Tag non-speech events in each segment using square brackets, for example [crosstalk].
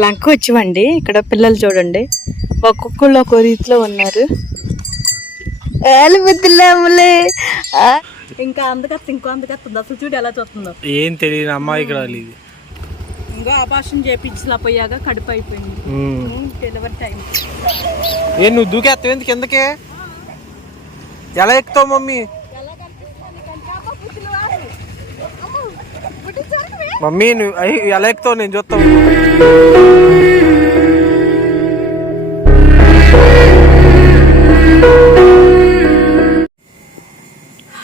లంక వచ్చివండి. ఇక్కడ పిల్లలు చూడండి. ఒక్కొక్కళ్ళు ఒక్కో రీతిలో ఉన్నారు. ఇంకా అందుకత్త ఇంకో అందుకత్తుంది అసలు చూడు ఎలా చూస్తుందో. ఏం తెలియదు అమ్మాయి ఇక్కడ ఇది ఇంకో ఆపరేషన్ చేపించిన పోయాక కడుపు అయిపోయింది. డెలివరీ టైం ఏ నువ్వు దూకేస్తావు ఎందుకు కిందకే? ఎలా ఎక్కుతావు మమ్మీ? మమ్మీ నువ్వు ఎలా ఎక్కుతావు? నేను చూస్తావు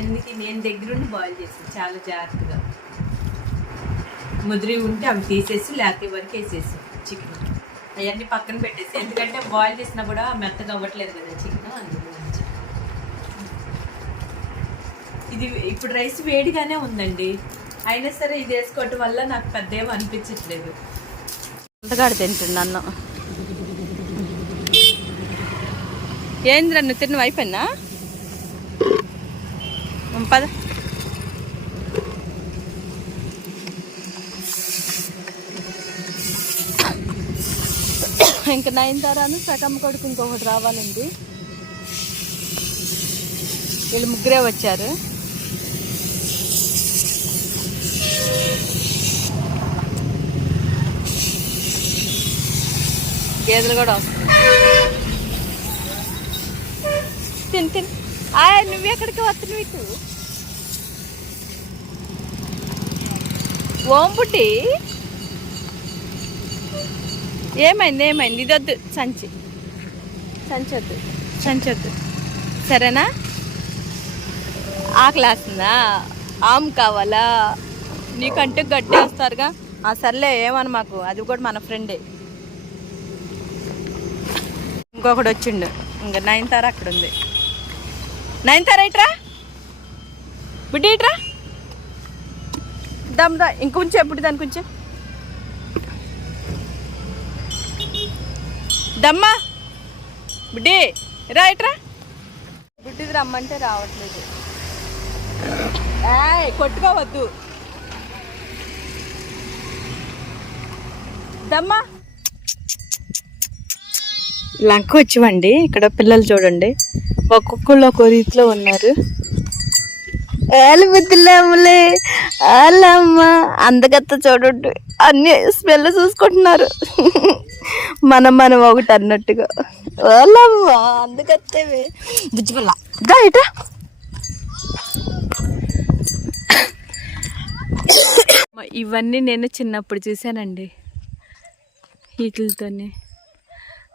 ఎందుకు నేను దగ్గరుండి బాయిల్ చేస్తాను. చాలా జాగ్రత్తగా. ముదిరి ఉంటే అవి తీసేసి లేకపోతే వరకు వేసేసి చికెన్ అవన్నీ పక్కన పెట్టేసి ఎందుకంటే బాయిల్ చేసినా కూడా మెత్తగా అవ్వట్లేదు కదా చికెన్ అందుకు ఇది ఇప్పుడు రైస్ వేడిగానే ఉందండి. అయినా సరే ఇది వేసుకోవటం వల్ల నాకు పెద్ద ఏమి అనిపించట్లేదు. అంతగాడు తింటుంది అన్నం. ఏంద్ర నువ్వు తిన్న అయిపోయినా పద [coughs] ఇంకా నైన్ తరాను సగం కొడుకు ఇంకొకటి రావాలండి. వీళ్ళు ముగ్గురే వచ్చారు. గేదెలు కూడా వస్తాయి తిని తిని. ఆయ్ నువ్వు ఎక్కడికి వస్తున్నావు ఇటు? ఓం పుట్టి ఏమైంది ఏమైంది? ఇదొద్దు సంచి సంచి. వద్దు సంచి వద్దు సరేనా? ఆకలి వేస్తుందా ఆమ్ కావాలా? నీకంటే గడ్డి వస్తారుగా ఆ సర్లే ఏమని మాకు. అది కూడా మన ఫ్రెండే. ఇంకొకటి వచ్చిండు. ఇంకా నైన్ తార అక్కడ ఉంది నైన్ తార ఇట్రా బుడ్డి ఇట్రా దమ్ దా ఇంకొంచెం ఎప్పుడు దాని కొంచెం. దమ్మా. బుడ్డి రా ఇట్రా బుడ్డిది రమ్మంటే రావట్లేదు. ఏయ్ కొట్టుకోవద్దు. దమ్మా. లంక వచ్చివండి. ఇక్కడ పిల్లలు చూడండి. ఒక్కొక్కళ్ళు ఒక్కో రీతిలో ఉన్నారు. వాళ్ళమ్మ అందగత్త చూడండి. అన్ని స్మెల్ చూసుకుంటున్నారు. మనం మనం ఒకటి అన్నట్టుగా. వాళ్ళమ్మ అందగత్తేవే. బుజ్జిపల్ల దా ఇట. ఇవన్నీ నేను చిన్నప్పుడు చూశానండి. వీటితోనే.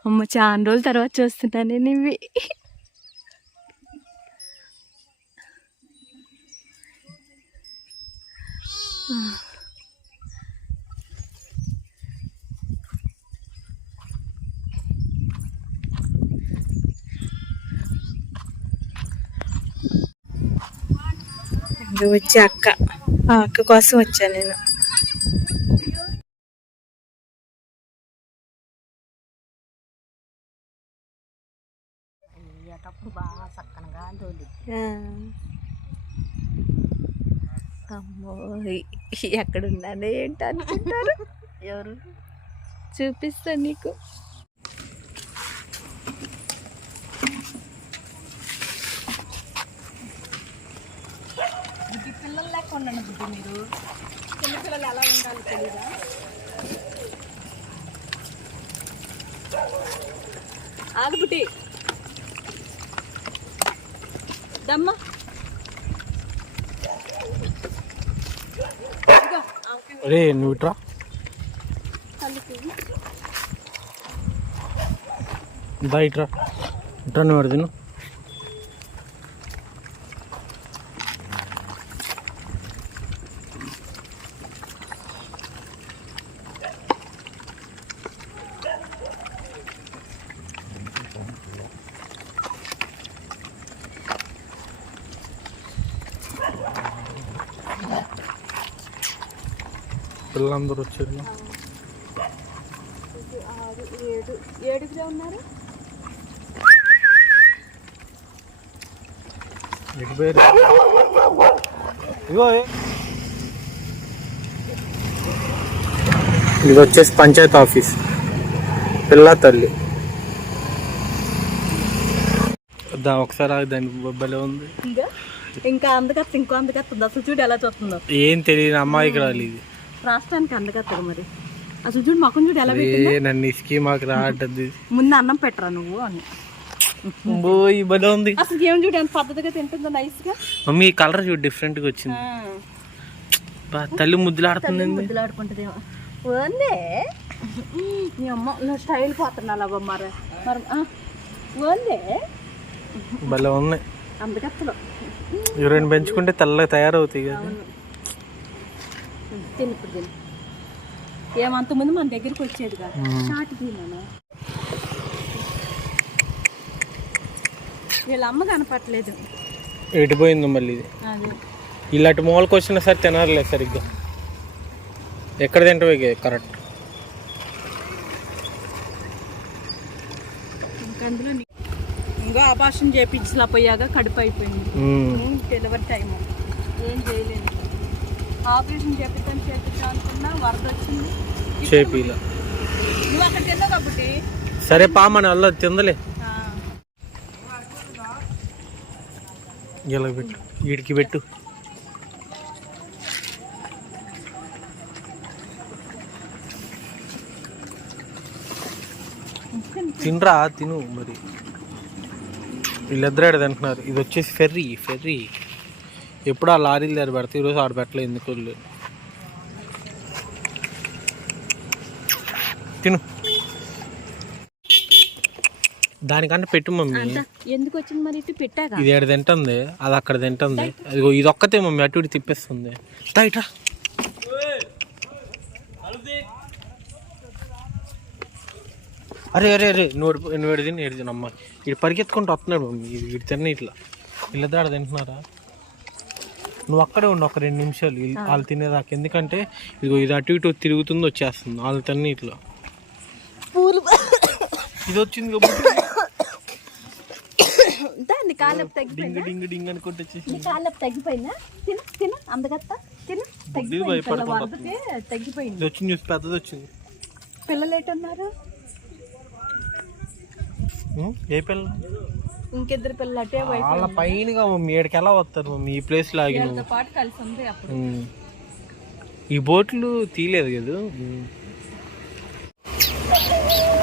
అమ్మ చాలా రోజుల తర్వాత చూస్తున్నాను నేను ఇవి వచ్చి అక్క ఆ అక్క కోసం వచ్చాను నేను ఆ. అమ్మో ఈ- ఎక్కడున్నాను ఏంటి అనుకుంటారు? ఎవరు? చూపిస్తా నీకు. బుద్ధి పిల్లలు లెక్క ఉండండి బుద్ధి మీరు. చిన్న పిల్లలు ఎలా ఉండాలి తెలీదా? ఆగు బుద్ధి. దమ్మా. రే నువ్వు ఇట్రా. దా ఇట్రా. ఇట్రా నువ్వు తిను పిల్లలందరూ వచ్చారు. ఏడుగురే ఉన్నారు ఇది వచ్చేసి పంచాయతీ ఆఫీస్. పిల్ల తల్లి. దా ఒకసారి దాని బొబ్బలే ఉంది. ఇంకా? ఇంకా అందగత్త ఇంకో అందగత్తుంది అసలు చూడు ఎలా చూస్తుందో. ఏం తెలియదు అమ్మాయికి రాలి ఇది. రాష్ట్రానికి అందగత్తగా మరి. అసలు చూడు మొక్కం చూడు ఎలా నన్ను ఇసుకి మాకు రావట్లేదు. ముందు అన్నం పెట్టరా నువ్వు అని. పోయి భలే ఉంది. అసలు ఏం చూడు ఎంత పద్ధతిగా తింటుందో నైస్గా మమ్మీ కలర్ చూడు డిఫరెంట్గా వచ్చింది బా, తల్లి ముద్దులాడుతుంది ముద్దులాడుకుంటుందేమో ఓందే నీ అమ్మ స్టైల్ పోతున్నా అలా మరి. మరి ఓందే భలే ఉన్నాయి అందగత్తలు ఇవి రెండు పెంచుకుంటే తెల్లగా తయారవుతాయి కదా. తిని ఇప్పుడు తిని. ఏమంతమంది మన దగ్గరికి వచ్చేది కాదు. చాటు తిన్నాను వీళ్ళ అమ్మ కనపట్లేదు ఎడిపోయింది మళ్ళీ ఇది. ఇలాంటి మూలకి వచ్చినా సరే తినాలే సరిగ్గా. ఎక్కడ తింటావు కరెక్ట్. అందులో ఇంకా ఆపాషన్ చేపించలా పోయాక కడుపు అయిపోయింది. డెలివరీ టైం ఏం చేయలేదు. ఆపరేషన్ చేపిద్దాం చేపిద్దాం అనుకున్నా వరద వచ్చింది. చేపిలా. నువ్వు అక్కడికి వెళ్ళావు కాబట్టి. సరే పామని అల్ల తిందలే. ఇలా పెట్టు వీడికి పెట్టు. తినరా తిను మరి. వీళ్ళిద్దరు తింటున్నారు? ఇది వచ్చేసి ఫెర్రీ ఫెర్రీ. ఎప్పుడు ఆ లారీలు దగ్గర పెడతాయి ఈరోజు ఆడ పెట్టలేదు ఎందుకు. తిను. దానికంటే పెట్టు మమ్మీ. ఎందుకు వచ్చింది మరి ఇటు పెట్టాక? ఇది ఏడు తింటుంది? అది అక్కడ తింటుంది. అదిగో ఇది ఒక్కతే మమ్మీ అటు ఇటు తిప్పేస్తుంది. ఇట్రా అరే అరే అరే నువ్వు ఎడు తిని ఏడు తిని అమ్మ. ఇది పరిగెత్తుకుంటూ వస్తున్నాడు మమ్మీ. ఇది వీడు తిన్న ఇట్లా. వీళ్ళిద్దరు ఆడ తింటున్నారా? నువ్వు అక్కడే ఉండు ఒక రెండు నిమిషాలు. వీళ్ళు- తినేదాకా. ఎందుకంటే ఇదిగో ఇది అటు ఇటు తిరుగుతుంది వచ్చేస్తుంది. వాళ్ళు తిన్న ఇట్లా పూలు ఇది వచ్చింది దాన్ని కాళ్ళపు తగ్గిపోయిందా? డింగ్ డింగ్ డింగ్ అనుకుంటే వచ్చేసి నీ కాళ్ళపు తగ్గిపోయిందా? తిన తిన అందగత్త. తిన తగ్గిపోయింది పిల్ల భయపడుతుంది వరదకే తగ్గిపోయింది. ఇది వచ్చింది చూసి పెద్దది వచ్చింది. పిల్లలు ఎట్టున్నారు ఉం? ఏ పిల్ల? ఇంకిద్దరు పిల్లలు అటే వాళ్ళ పైనగా మమ్మీ ఎలా వస్తారు మమ్మీ? ఈ ప్లేస్లో ఆగి నువ్వు వీళ్ళతో పాటు కలిసి ఉంది అప్పుడు. ఈ బోట్లు తీయలేదు కదా.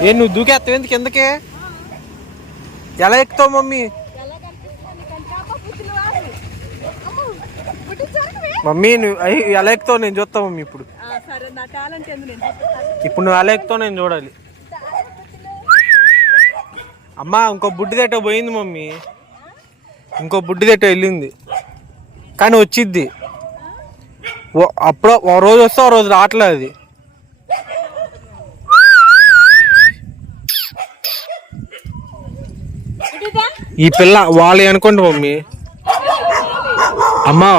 ఏ నువ్వు దూకేస్తావు ఎందుకు? కిందకే ఎలా ఎక్కుతావు మమ్మీ? మమ్మీ నువ్వు ఎలా ఎక్కుతావు? నేను చూస్తావు మమ్మీ ఇప్పుడు. ఎందుకు. ఇప్పుడు నువ్వు ఎలా ఎక్కుతావు? నేను చూడాలి. అమ్మా ఇంకో బుడ్డి తట్ట పోయింది మమ్మీ. ఇంకో బుడ్డి తట్ట వెళ్ళింది. కానీ వచ్చిద్ది. అప్పుడు ఓ రోజు వస్తే ఓ రోజు రావట్లేదు అది. ఈ పిల్ల వాళ్ళు అనుకోండి మమ్మీ. అమ్మా.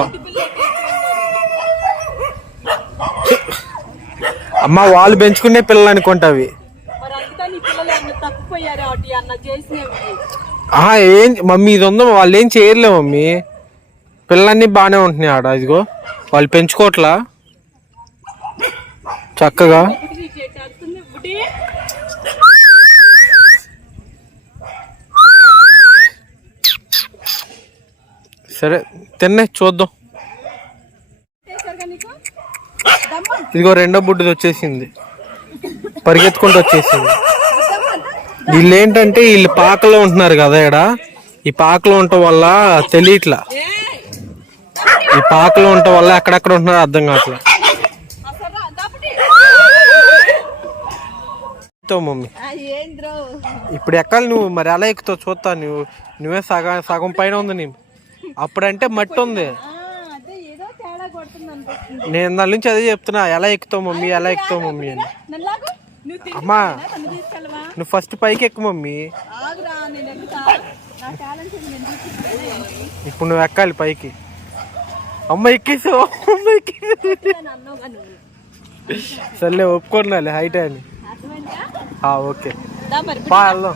అమ్మ వాళ్ళు పెంచుకునే పిల్లలు అనుకుంటావి మరి అందుకే నీ పిల్లలు అన్న తప్పిపోయారు అటు అన్న చేసినవి ఆహా ఏం మమ్మీ ఇది ఉందో వాళ్ళు ఏం చేయర్లే మమ్మీ. పిల్లలన్నీ బాగానే ఉంటున్నాయి ఆడ ఇదిగో. వాళ్ళు పెంచుకోవట్లా చక్కగా. సరే తిన్నే చూద్దాం. ఇదిగో రెండో బుడ్డిది వచ్చేసింది. పరిగెత్తుకుంటూ వచ్చేసింది. వీళ్ళు ఏంటంటే వీళ్ళు పాకలో ఉంటున్నారు కదా ఇక్కడ ఈ పాకలో ఉండటం వల్ల తెలియట్లా. ఈ పాకలో ఉండటం వల్ల ఎక్కడెక్కడ ఉంటున్నారో అర్థం కావట్లా. ఎక్కుతావు మమ్మీ. ఇప్పుడు ఎక్కాలి నువ్వు మరి ఎలా ఎక్కుతావు చూస్తా నువ్వు నువ్వే సగం సగం పైన ఉంది నీ. అప్పుడంటే మట్టి ఉంది. నేను దాని నుంచి అదే చెప్తున్నా ఎలా ఎక్కుతావు మమ్మీ ఎలా ఎక్కుతావు మమ్మీ అని. అమ్మా నువ్వు ఫస్ట్ పైకి ఎక్కు మమ్మీ. ఇప్పుడు నువ్వు ఎక్కాలి పైకి. అమ్మ ఎక్కేసావు అమ్మ ఎక్కేసావు. సర్లే ఒప్పుకోండి హైట్ అని. ఓకే. బా వెళ్దాం.